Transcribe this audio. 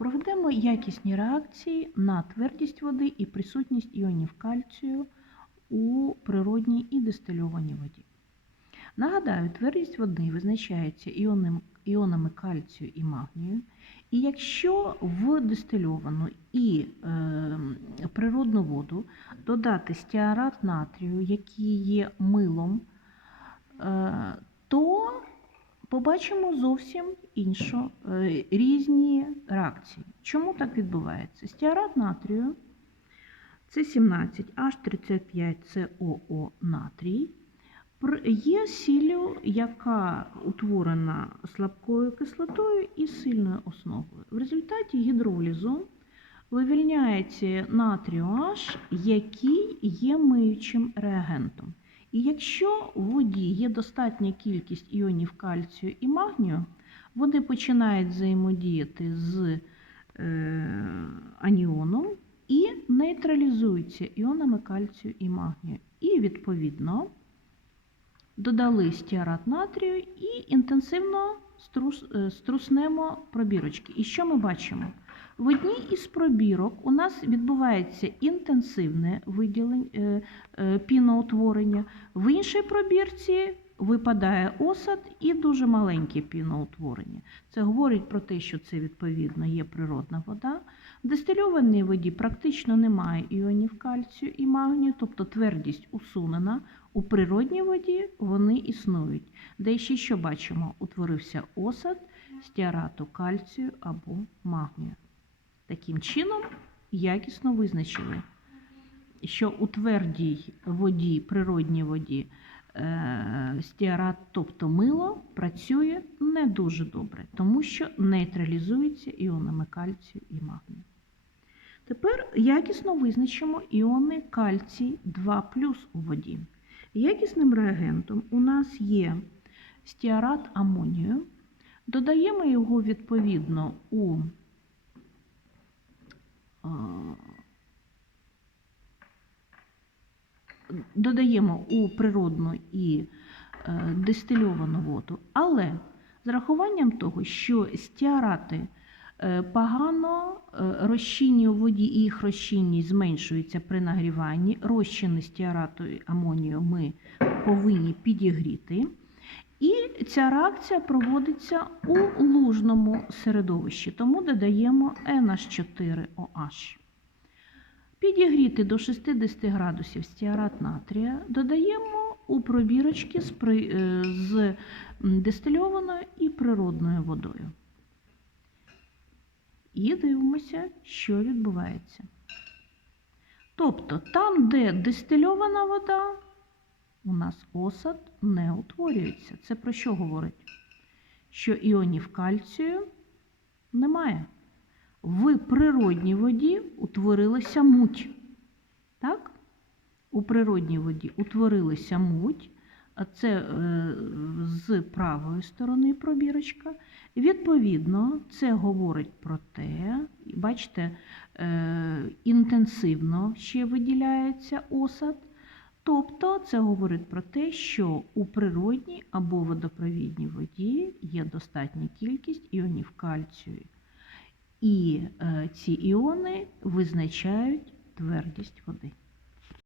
Проведемо якісні реакції на твердість води і присутність іонів кальцію у природній і дистильованій воді. Нагадаю, твердість води визначається іонами кальцію і магнію. І якщо в дистильовану і е, природну воду додати стеарат натрію, який є милом, е, то побачимо зовсім іншу е, різні реакції. Чому так відбувається? Стеарат натрію це 17 H35 COO натрій. Є сіллю, яка утворена слабкою кислотою і сильною основою. В результаті гідролізу вивільняється натрію H, який є миючим реагентом. І якщо в воді є достатня кількість іонів кальцію і магнію, вони починають взаємодіяти з е, аніоном і нейтралізуються іонами кальцію і магнію. І відповідно додали стеарат натрію і інтенсивно е, струснемо пробірочки. І що ми бачимо? В одній із пробірок у нас відбувається інтенсивне виділення е, е, піноутворення, в іншій пробірці випадає осад і дуже маленьке піноутворення. Це говорить про те, що це відповідно є природна вода. В дистильованій воді практично немає іонів кальцію і магнію, тобто твердість усунена. У природній воді вони існують. Де ще що бачимо? Утворився осад стеарату кальцію або магнію. Таким чином, якісно визначили, що у твердій воді, природній воді, е, стеарат, тобто мило, працює не дуже добре, тому що нейтралізується іонами кальцію і магнію. Тепер якісно визначимо іони кальцій 2 у воді. Якісним реагентом у нас є стеарат амонію. Додаємо його відповідно у а, додаємо у природну і е, дистильовану воду, але з рахуванням того, що стеарати е, погано е, розчинні у воді і їх розчинність зменшується при нагріванні, розчини стеарату і амонію ми повинні підігріти. І ця реакція проводиться у лужному середовищі, тому додаємо NH4OH. Підігріти до 60 градусів стеарат натрія додаємо у пробірочки з, при- е, з дистильованою і природною водою. І дивимося, що відбувається. Тобто, там, де дистильована вода, у нас осад не утворюється. Це про що говорить? Що іонів кальцію немає. В природній воді утворилася муть. Так? У природній воді утворилася муть, а це е, з правої сторони пробірочка. Відповідно, це говорить про те, бачите, е, інтенсивно ще виділяється осад. Тобто це говорить про те, що у природній або водопровідній воді є достатня кількість іонів кальцію. І е, ці іони визначають твердість води.